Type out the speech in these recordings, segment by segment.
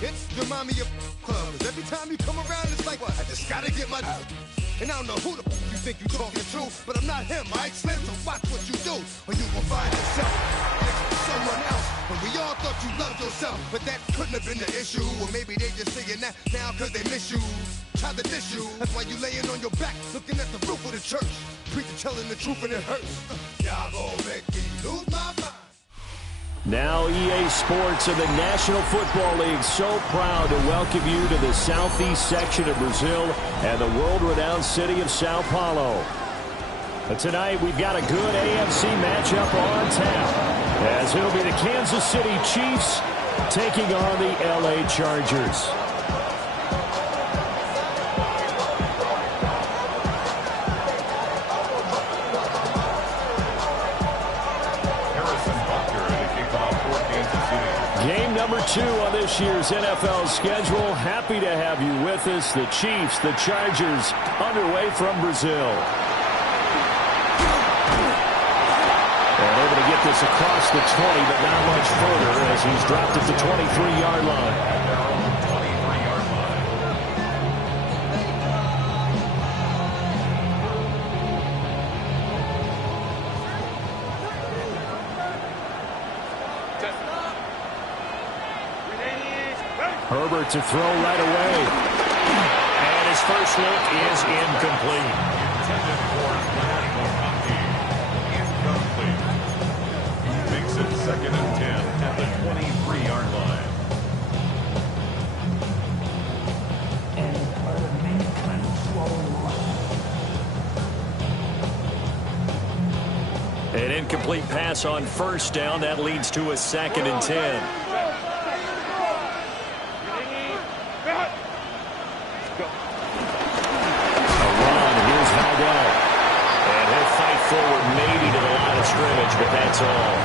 It's remind me of clubs. Every time you come around, it's like, I just gotta get my... And I don't know who the you think you talking to, but I'm not him, right, Slim? So watch what you do, or you will find yourself next to someone else. But we all thought you loved yourself, but that couldn't have been the issue. Or maybe they just saying that now because they miss you. Try to diss you, that's why you laying on your back, looking at the roof of the church. Preacher telling the truth and it hurts. Y'all gon' make me lose my mind. Now EA Sports and the National Football League so proud to welcome you to the southeast section of Brazil and the world-renowned city of Sao Paulo. But tonight we've got a good AFC matchup on tap, as it'll be the Kansas City Chiefs taking on the LA Chargers. Game number 2 on this year's NFL schedule. Happy to have you with us. The Chiefs, the Chargers, underway from Brazil. And able to get this across the 20, but not much further as he's dropped at the 23-yard line. Herbert to throw right away. And his first look is incomplete. Intended for incomplete. Makes it 2nd and 10 at the 23-yard line. An incomplete pass on first down. That leads to a 2nd and 10. But that's all.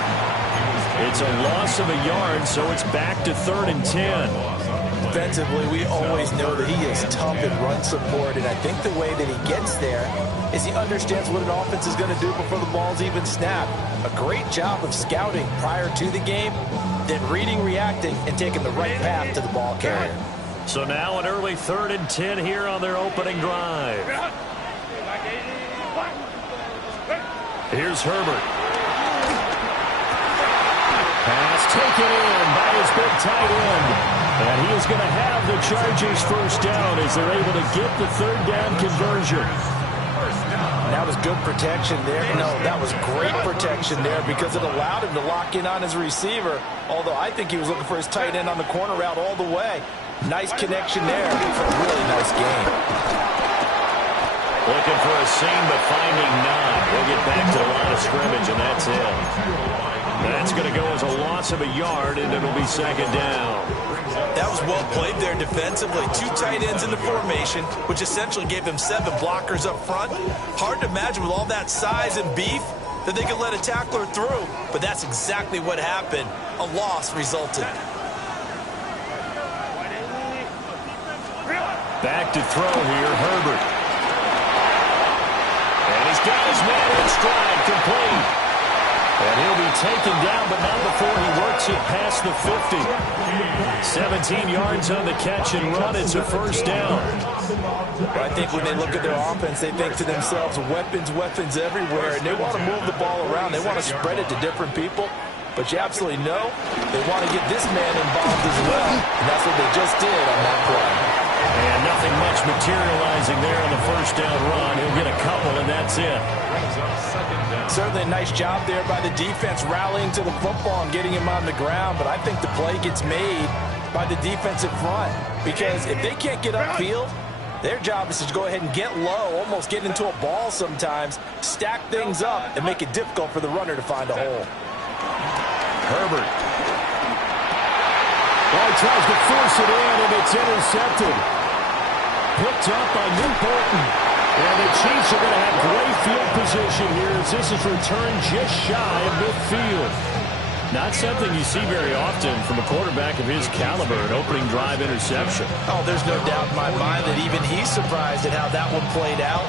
It's a loss of a yard, so it's back to 3rd and 10. Defensively, we always know that he is tough in run support, and I think the way that he gets there is he understands what an offense is going to do before the ball's even snapped. A great job of scouting prior to the game, then reading, reacting, and taking the right path to the ball carrier. So now an early 3rd and 10 here on their opening drive. Here's Herbert. Pass taken in by his big tight end. And he is going to have the Chargers first down as they're able to get the 3rd down conversion. That was good protection there. No, that was great protection there because it allowed him to lock in on his receiver. Although I think he was looking for his tight end on the corner route all the way. Nice connection there. Really nice game. Looking for a seam, but finding none. We'll get back to the line of scrimmage, and that's it. That's going to go as a loss of a yard, and it'll be 2nd down. That was well played there defensively. 2 tight ends in the formation, which essentially gave them 7 blockers up front. Hard to imagine with all that size and beef that they could let a tackler through, but that's exactly what happened. A loss resulted. Back to throw here, Herbert. And he's got his man in stride, complete. And he'll be taken down, but not before he works it past the 50. 17 yards on the catch and run. It's a first down. I think when they look at their offense, they think to themselves, weapons, weapons everywhere. And they want to move the ball around. They want to spread it to different people. But you absolutely know they want to get this man involved as well. And that's what they just did on that play. And nothing much materializing there on the first down run. He'll get a couple, and that's it. Certainly a nice job there by the defense rallying to the football and getting him on the ground. But I think the play gets made by the defensive front. Because if they can't get upfield, their job is to go ahead and get low, almost get into a ball sometimes, stack things up, and make it difficult for the runner to find a hole. Herbert. Well, he tries to force it in, and it's intercepted. Picked up by Newporton. And the Chiefs are going to have great field position here as this is returned just shy of midfield. Not something you see very often from a quarterback of his caliber, an opening drive interception. Oh, there's no doubt in my mind that even he's surprised at how that one played out.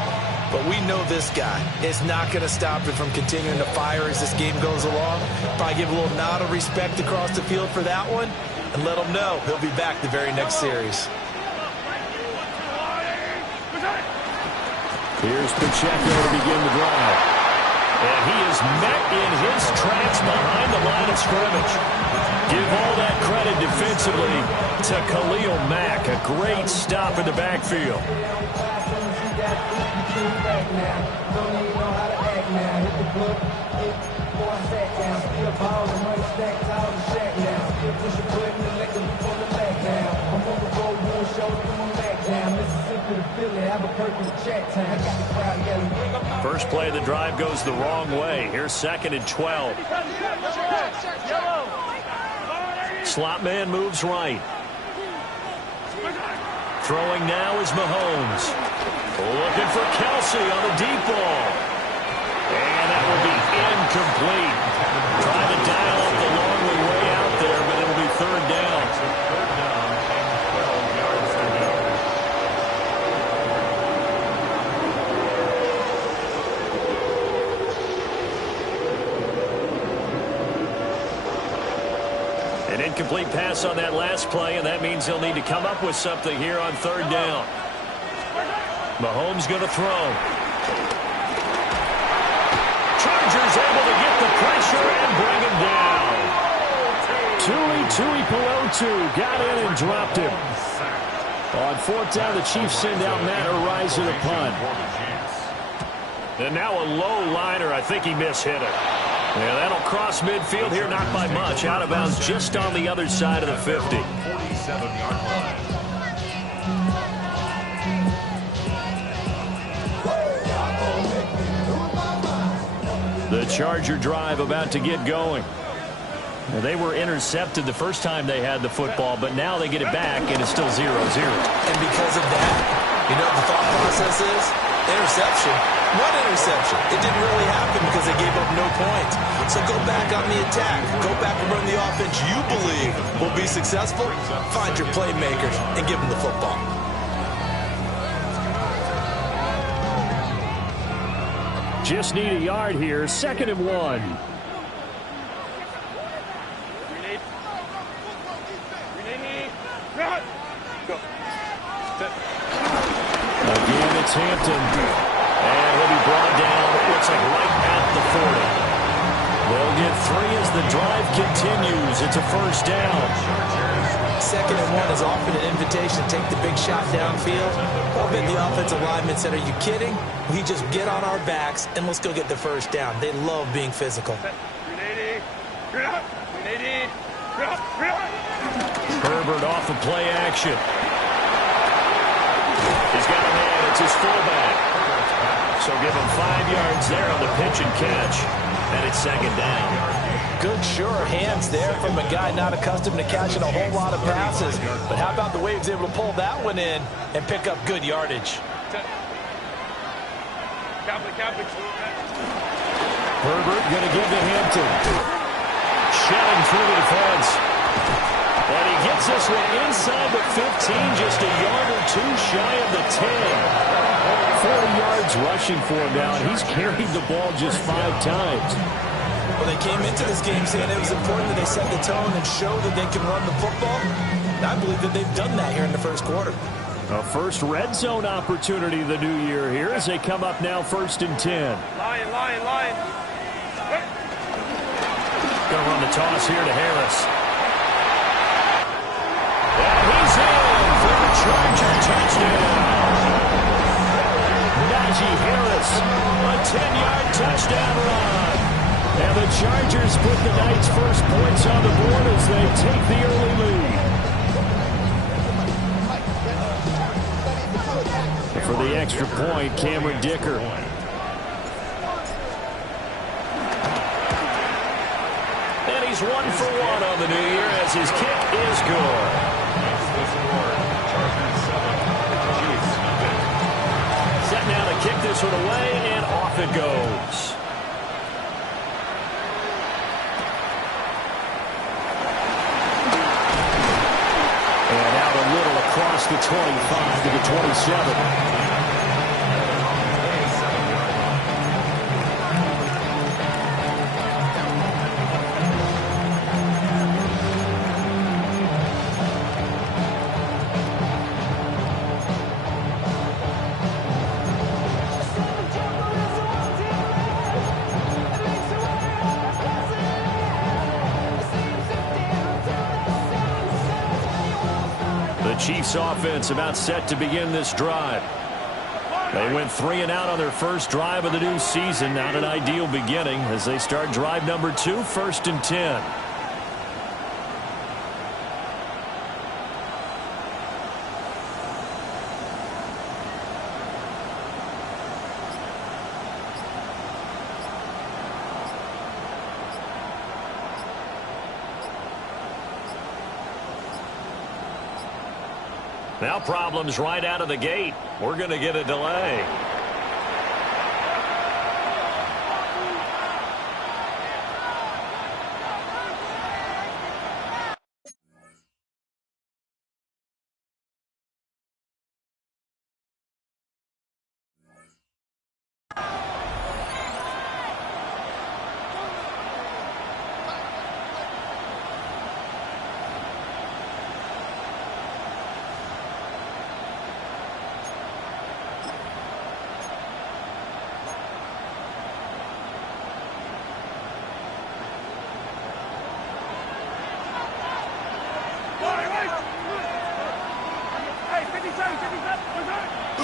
But we know this guy is not going to stop him from continuing to fire as this game goes along. Probably give a little nod of respect across the field for that one. and let him know he'll be back the very next series. Here's Pacheco to begin the drive. And he is met in his tracks behind the line of scrimmage. Give all that credit defensively to Khalil Mack. A great stop in the backfield. First play of the drive goes the wrong way. Here's 2nd and 12. Slot man moves right. Throwing now is Mahomes. Looking for Kelsey on the deep ball. And that will be incomplete. Trying to dial up the long way out there, but it'll be 3rd down. An incomplete pass on that last play, and that means he'll need to come up with something here on 3rd down. Mahomes going to throw. Chargers able to get the pressure and bring him down. Tuipulotu got in and dropped him. On 4th down, the Chiefs send out Matt Araiza to punt. And now a low liner. I think he mishit it. Yeah, that'll cross midfield here, not by much. Out of bounds just on the other side of the 50. 47-yard line. The Charger drive about to get going. Well, they were intercepted the first time they had the football, but now they get it back, and it's still 0-0. And because of that, you know what the thought process is? Interception. What interception? It didn't really happen because they gave up no points. So go back on the attack. Go back and run the offense you believe will be successful. Find your playmakers and give them the football. Just need a yard here. 2nd and 1. Again, it's Hampton. And he'll be brought down, it looks like right at the 40. They'll get 3 as the drive continues. It's a 1st down. 2nd and 1 is often an invitation to take the big shot downfield. I'll bet the offensive lineman said, are you kidding? We just get on our backs and let's go get the 1st down. They love being physical. Herbert off of play action. He's got a man. It's his fullback. So give him 5 yards there on the pitch and catch. And it's 2nd down. Good, sure hands there from a guy not accustomed to catching a whole lot of passes. But how about the way he was able to pull that one in and pick up good yardage? Herbert going to give to Hampton. Shelling through the defense. And he gets this one inside the 15, just a yard or 2 shy of the 10. 40 yards rushing for him now, and he's carried the ball just 5 times. Well, they came into this game saying it was important that they set the tone and show that they can run the football. And I believe that they've done that here in the 1st quarter. A first red zone opportunity the new year here as they come up now 1st and 10. Lion. Going to run the toss here to Harris. And he's in for the Charger touchdown. Najee Harris, a 10-yard touchdown run. And the Chargers put the night's first points on the board as they take the early lead. For the extra point, Cameron Dicker. And he's 1 for 1 on the new year as his kick is good. Set now to kick this one away, and off it goes. And out a little across the 25 to the 27. The Chiefs offense about set to begin this drive. They went 3 and out on their first drive of the new season. Not an ideal beginning as they start drive number 2, 1st and 10. Now problems right out of the gate. We're going to get a delay.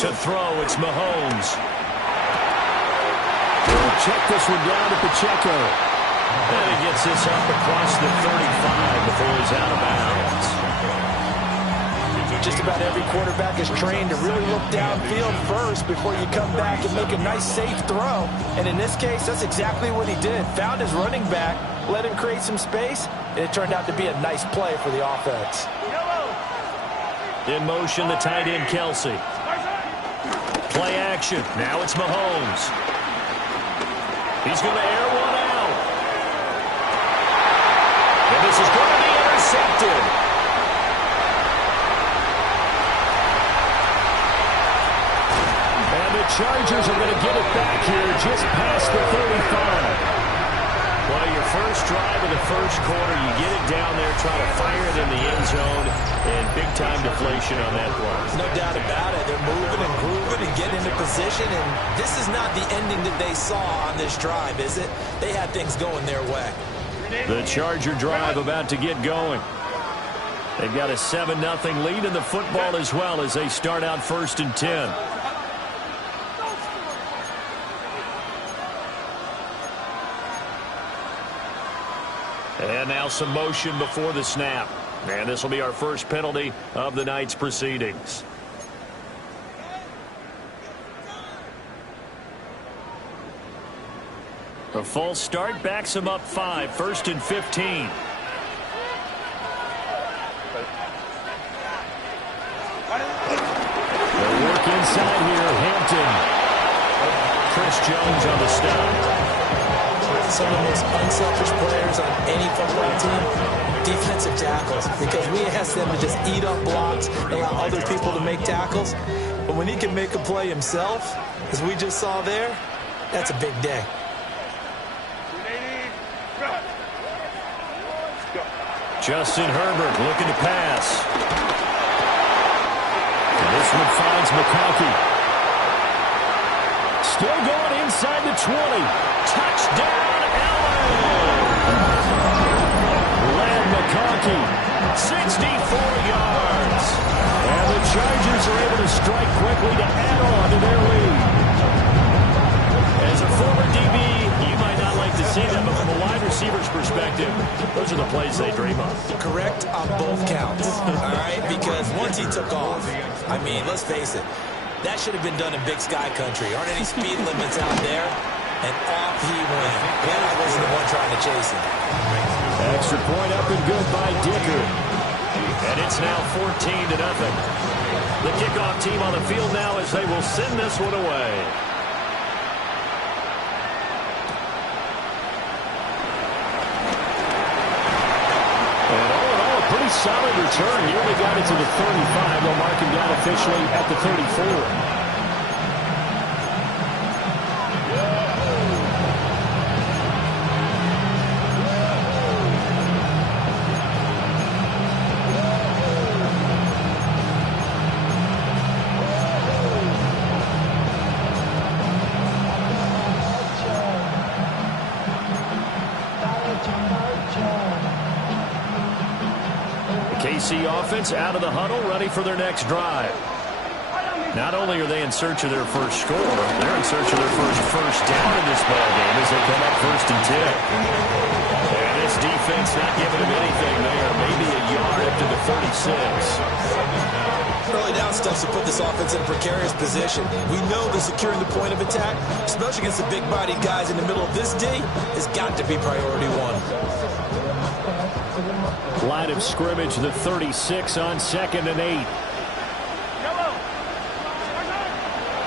To throw, it's Mahomes. He'll check this one down at Pacheco. And he gets this up across the 35 before he's out of bounds. Just about every quarterback is trained to really look downfield first before you come back and make a nice, safe throw. And in this case, that's exactly what he did. Found his running back, let him create some space, and it turned out to be a nice play for the offense. In motion, the tight end, Kelsey. Play action. Now it's Mahomes. He's going to air one out. And this is going to be intercepted. And the Chargers are going to get it back here just past the 35. Well, your first drive of the first quarter, you get it down there, try to fire it in the end zone, and big-time deflation on that play. No doubt about it. They're moving and grooving and getting into position, and this is not the ending that they saw on this drive, is it? They had things going their way. The Charger drive about to get going. They've got a 7-0 lead in the football as well as they start out 1st and 10. And now some motion before the snap. And this will be our first penalty of the night's proceedings. A false start backs him up 5, 1st and 15. They'll work inside here. Hampton. Chris Jones on the stop. Some of the most unselfish players on any football team, defensive tackles, because we ask them to just eat up blocks, allow other people to make tackles. But when he can make a play himself, as we just saw there, that's a big day. Justin Herbert looking to pass. And this one finds McConkey. Still going inside the 20. Touchdown, Lamb McConkey, 64 yards. And the Chargers are able to strike quickly to add on to their lead. As a former DB, you might not like to see that, but from a wide receiver's perspective, those are the plays they dream of. Correct on both counts, all right? Because once he took off, I mean, let's face it, that should have been done in Big Sky country. Aren't any speed limits out there? And off he went. Yeah, I wasn't the one trying to chase him. Extra point up and good by Dicker. And it's now 14-0. The kickoff team on the field now as they will send this one away. And all in all, a pretty solid return. Nearly got it to the 35. They'll mark him down officially at the 34. KC offense out of the huddle, ready for their next drive. Not only are they in search of their first score, they're in search of their first down in this ballgame as they come up 1st and 10. And this defense not giving them anything there. Maybe a yard up to the 36. Early down steps to put this offense in a precarious position. We know that securing the point of attack, especially against the big-bodied guys in the middle of this D, has got to be priority one. Line of scrimmage, the 36 on 2nd and 8.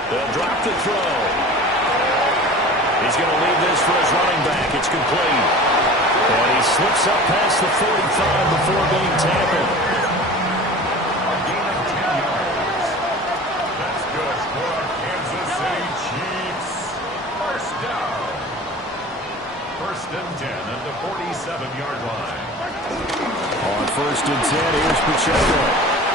They'll drop the throw. He's going to leave this for his running back. It's complete. And he slips up past the 45 before being tackled. A gain of 10 yards. That's good for our Kansas City Chiefs. First down. 1st and 10 at the 47-yard line. On 1st and 10, here's Pacheco.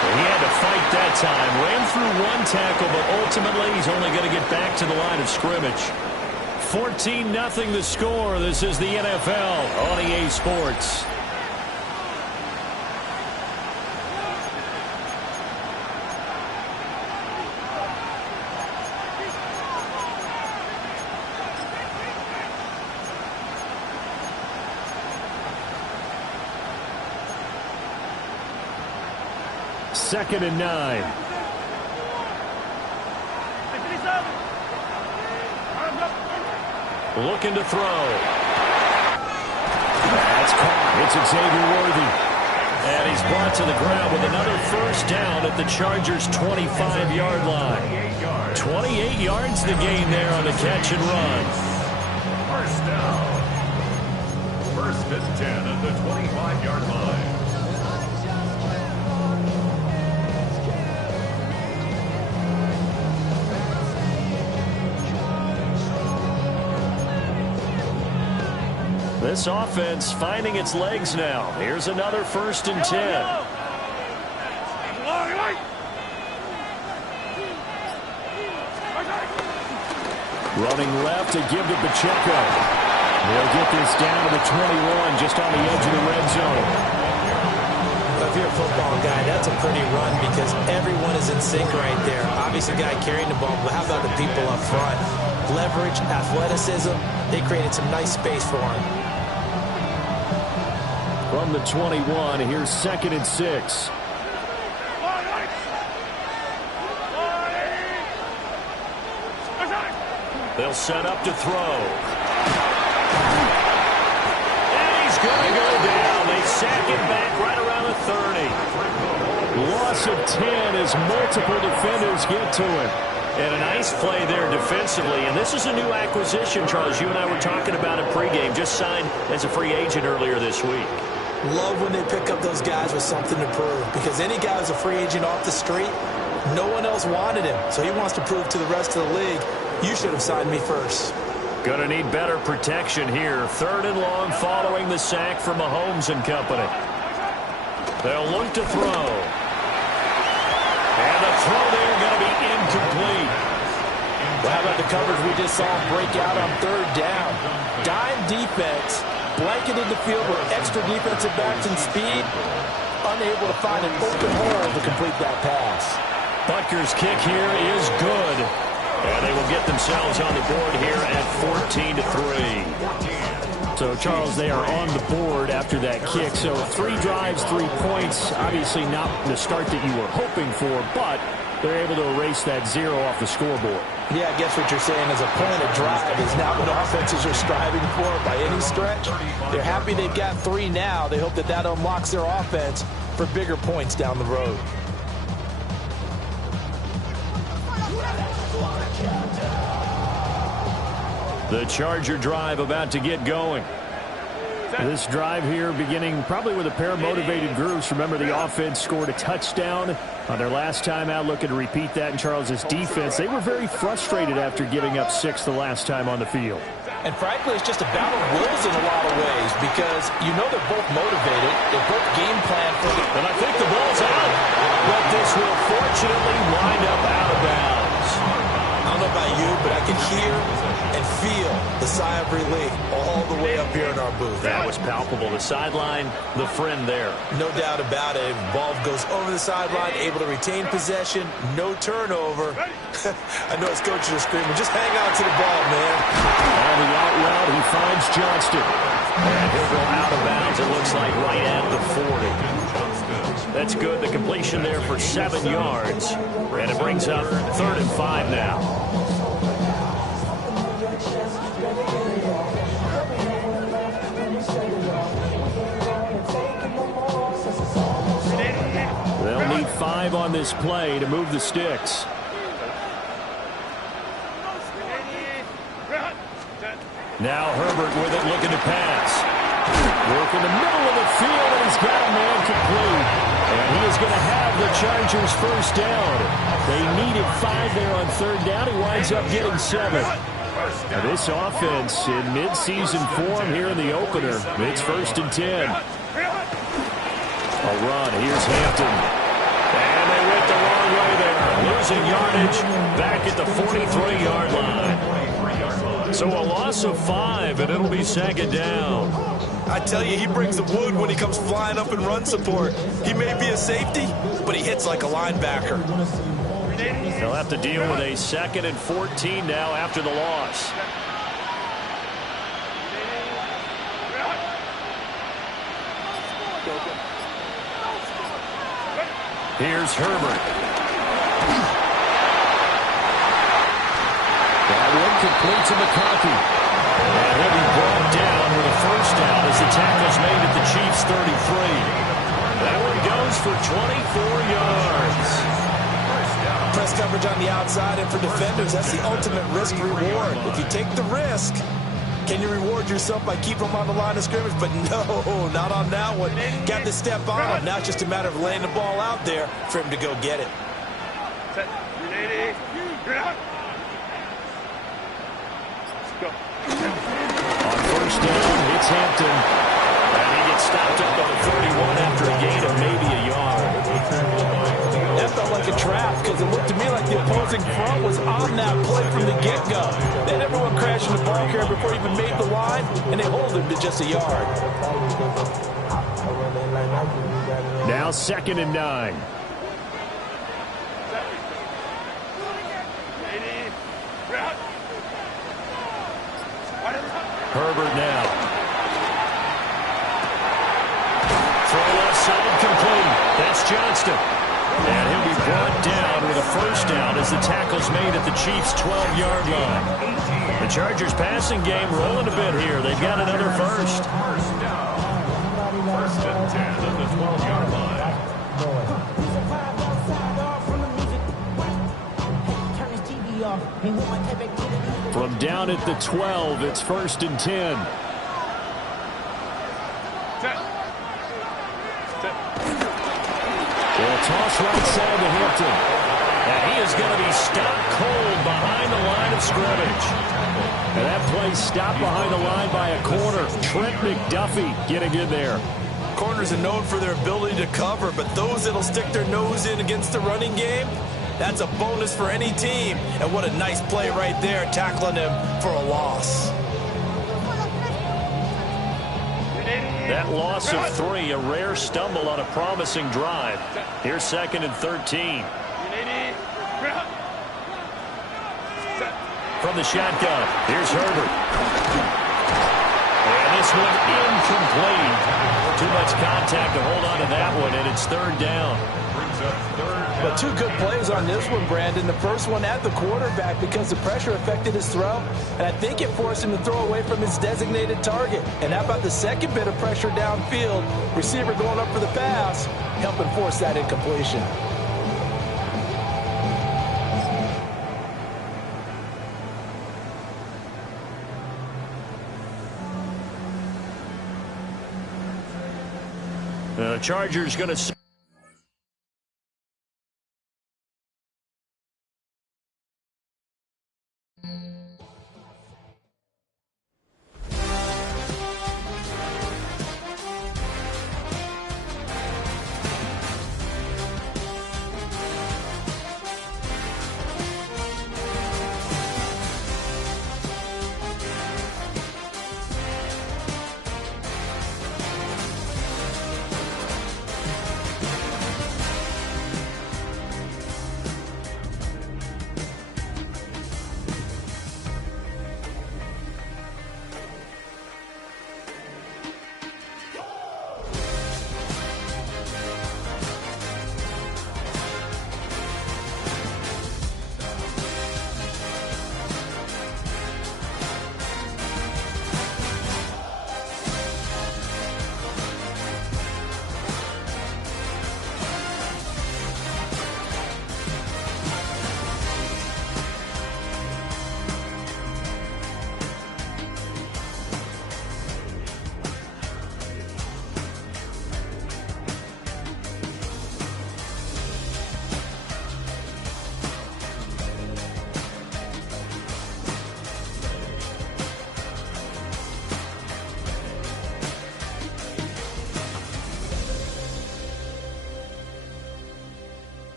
He had to fight that time. Ran through one tackle, but ultimately he's only going to get back to the line of scrimmage. 14-0 the score. This is the NFL on EA Sports. Second and 9. Looking to throw. That's caught. It's Xavier Worthy. And he's brought to the ground with another first down at the Chargers' 25-yard line. 28 yards the gain there on the catch and run. First down. 1st and 10 at the 25-yard line. This offense finding its legs now. Here's another 1st and 10. Running left to give to Pacheco. They'll get this down to the 21, just on the edge of the red zone. If you're a football guy, that's a pretty run because everyone is in sync right there. Obviously, the guy carrying the ball, but how about the people up front? Leverage, athleticism, they created some nice space for him. From the 21, here's 2nd and 6. They'll set up to throw. And he's going to go down. They sack him back right around the 30. Loss of 10 as multiple defenders get to him. And a nice play there defensively. And this is a new acquisition, Charles. You and I were talking about it pregame. Just signed as a free agent earlier this week. Love when they pick up those guys with something to prove. Because any guy who's a free agent off the street, no one else wanted him. So he wants to prove to the rest of the league, you should have signed me first. Going to need better protection here. 3rd and long following the sack from Mahomes and company. They'll look to throw. And the throw there going to be incomplete. Well, how about the coverage we just saw him break out on 3rd down? Dime defense, blanketed the field with extra defensive backs and speed, unable to find an open hole to complete that pass. Butker's kick here is good. And they will get themselves on the board here at 14-3. So, Charles, they are on the board after that kick. So 3 drives, 3 points. Obviously not the start that you were hoping for, but they're able to erase that 0 off the scoreboard. Yeah, I guess what you're saying is a point of drive is not what offenses are striving for by any stretch. They're happy they've got 3 now. They hope that that unlocks their offense for bigger points down the road. The Charger drive about to get going. This drive here beginning probably with a pair of motivated groups. Remember, the offense scored a touchdown on their last time out. Looking to repeat that in Charles's defense. They were very frustrated after giving up 6 the last time on the field. And frankly, it's just a battle of wills in a lot of ways because you know they're both motivated. They both game plan for the... And I think the ball's out. But this will fortunately wind up out of bounds. I don't know about you, but I can hear and feel the sigh of relief all the way up here in our booth. That was palpable. The sideline, the friend there. No doubt about it. Ball goes over the sideline, able to retain possession, no turnover. I know his coaches are screaming, just hang on to the ball, man. On the out route, he finds Johnston. And he'll go out of bounds, it looks like, right at the 40. That's good. The completion there for 7 yards. And it brings up 3rd and 5 now. They'll need 5 on this play to move the sticks. Now Herbert with it, looking to pass. Work in the middle of the field, and he's got a man complete. And he is going to have the Chargers first down. They needed 5 there on 3rd down. He winds up getting 7. Now this offense in midseason form here in the opener. It's 1st and 10. A run. Here's Hampton. And they went the wrong way there. Losing yardage back at the 43-yard line. So a loss of 5, and it'll be 2nd down. I tell you, he brings the wood when he comes flying up in run support. He may be a safety, but he hits like a linebacker. They'll have to deal with a 2nd and 14 now after the loss. Here's Herbert. That one complete to McConkey. And he'll be brought down with a first down as the tackle's made at the Chiefs' 33. That one goes for 24 yards. Press coverage on the outside, and for defenders, that's the ultimate risk-reward. If you take the risk, can you reward yourself by keeping them on the line of scrimmage? But no, not on that one. Got to step on him. Now it's just a matter of laying the ball out there for him to go get it. On first down, it's Hampton. And he gets stopped up at the 31 after a gain of maybe a yard. That felt like a trap because it looked to me like the opposing front was on that play from the get-go. Then everyone crashed in the ball carrier before he even made the line, and they hold him to just a yard. Now 2nd and 9. Herbert now. Throw left side complete. That's Johnston. And he'll be brought down with a first down as the tackle's made at the Chiefs' 12-yard line. The Chargers passing game rolling a bit here. They've got another first. 1st and 10 at the 12-yard line. From down at the 12, it's 1st and 10. They'll toss right side to Hampton. And he is going to be stopped cold behind the line of scrimmage. And that play stopped behind the line by a corner. Trent McDuffie getting in there. Corners are known for their ability to cover, but those that'll stick their nose in against the running game, that's a bonus for any team. And what a nice play right there, tackling him for a loss. That loss of 3, a rare stumble on a promising drive. Here's 2nd and 13. From the shotgun, here's Herbert. And this one incomplete. Too much contact to hold on to that one, and it's 3rd down. But 2 good plays on this one, Brandon. The first one at the quarterback because the pressure affected his throw, and I think it forced him to throw away from his designated target. And how about the second bit of pressure downfield? Receiver going up for the pass, helping force that incompletion. The Chargers going to...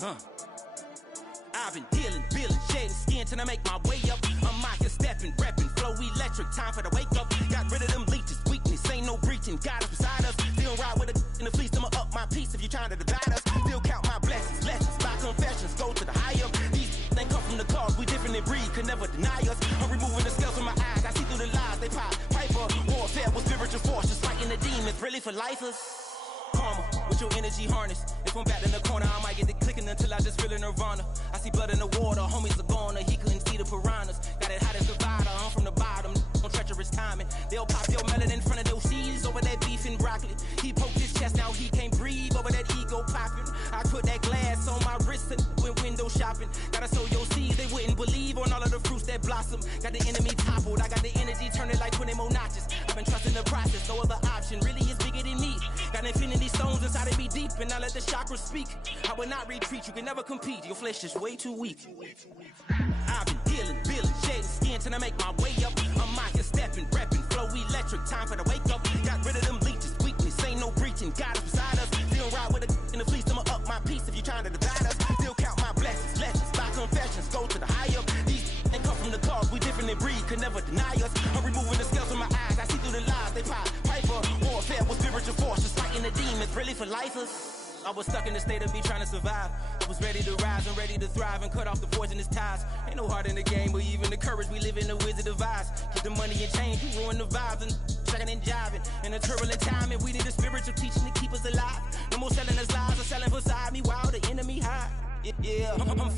I've been dealing, shedding skin till I make my way up. I'm mocking, stepping, repping, flow electric, time for the wake up. Got rid of them leeches, weakness, ain't no breaching. God is beside us, still ride with a in the fleece. I'ma up my piece if you trying to divide us. Still count my blessings, lessons, by confessions, go to the high up. These they come from the cause, we different in breed, could never deny us. I'm removing the scales from my eyes, I see through the lies, they pop. Piper, warfare with spiritual force, just fighting the demons, really for lifers. Karma, with your energy harness. If I'm back in the corner, I might get it clicking until I just feel a nirvana. I see blood in the water, homies are gone, he couldn't see the piranhas. Got it hot as divider, I'm from the bottom, on treacherous timing. They'll pop your melon in front of those seeds over that beef and broccoli. He poked his chest, now he can't breathe over that ego popping. I put that glass on my wrist and went window shopping. Gotta sow your seeds, they wouldn't believe on all of the fruits that blossom. Got the enemy toppled, I got the energy turning like 20 more notches. I've been trusting the process, no other option really is bigger than me. Got infinity stones inside of me deep, and I let the chakras speak. I will not retreat, you can never compete, your flesh is way too weak. I've been dealing, shedding skin till I make my way up. I'm mocking, stepping, repping, flow electric, time for the wake up. Got rid of them leeches, weakness, ain't no breaching. God is beside us, still ride with a in the fleece. I'ma up my piece if you trying to divide us. Still count my blessings, lessons, by confessions, go to the high up. These they come from the cause, we different in breed, could never deny us. I'm removing the scales from my eyes, I see through the lies, they pop. Piper, warfare with spiritual force, just fighting the demons, really for lifers. I was stuck in the state of me trying to survive. I was ready to rise and ready to thrive and cut off the poisonous ties. Ain't no heart in the game or even the courage. We live in the Wizard of Oz. Keep the money and change, you ruin the vibes and checking and jiving. In a turbulent time, and we need a spiritual teaching to keep us alive. No more selling us lies or selling beside me while the enemy hide. Yeah, I'm feeling